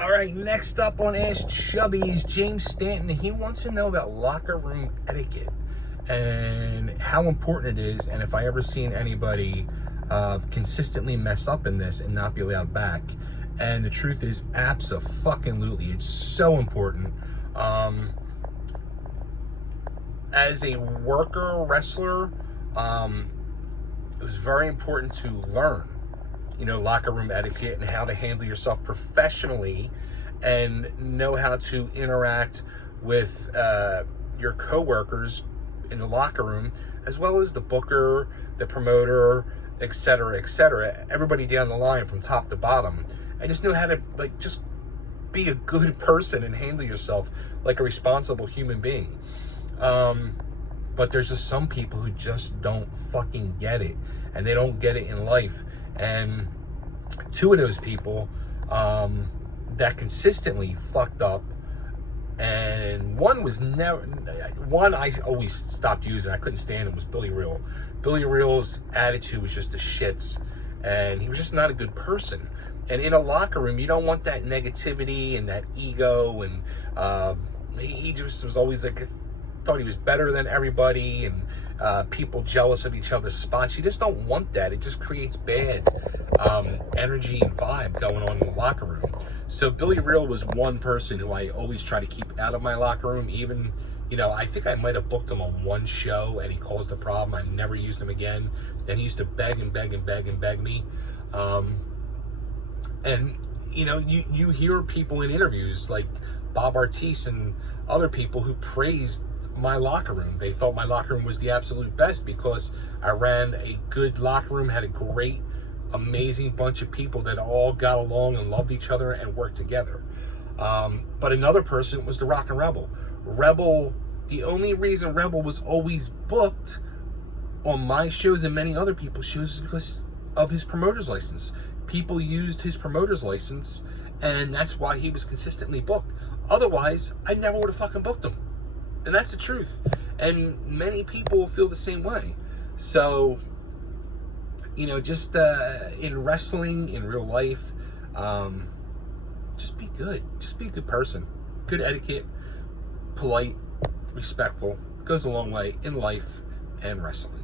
All right, next up on Ask Chubby is James Stanton. He wants to know about locker room etiquette and how important it is, and if I ever seen anybody consistently mess up in this and not be allowed back. And the truth is, abso-fucking-lutely, it's so important. As a worker wrestler, it was very important to learn, locker room etiquette and how to handle yourself professionally and know how to interact with your coworkers in the locker room, as well as the booker, the promoter, etc., everybody down the line from top to bottom. I just know how to just be a good person and handle yourself like a responsible human being. But there's just some people who just don't fucking get it, and they don't get it in life. And two of those people that consistently fucked up, and one I always stopped using. I couldn't stand him. Was Billy Real. Billy Real's attitude was just the shits, and he was just not a good person. And in a locker room, you don't want that negativity and that ego, and he just was always thought he was better than everybody, and people jealous of each other's spots. You just don't want that. It just creates bad energy and vibe going on in the locker room. So Billy Real was one person who I always try to keep out of my locker room. Even, I think I might have booked him on one show and he caused a problem. I never used him again. Then he used to beg and beg and beg and beg me. And you hear people in interviews like Bob Artiste and other people who praised my locker room. They thought my locker room was the absolute best because I ran a good locker room, had a great, amazing bunch of people that all got along and loved each other and worked together. But another person was the Rockin' Rebel. Rebel, the only reason Rebel was always booked on my shows and many other people's shows is because of his promoter's license. People used his promoter's license, and that's why he was consistently booked. Otherwise, I never would have fucking booked him. And that's the truth. And many people feel the same way. So, just in wrestling, in real life, just be good. Just be a good person. Good etiquette, polite, respectful, goes a long way in life and wrestling.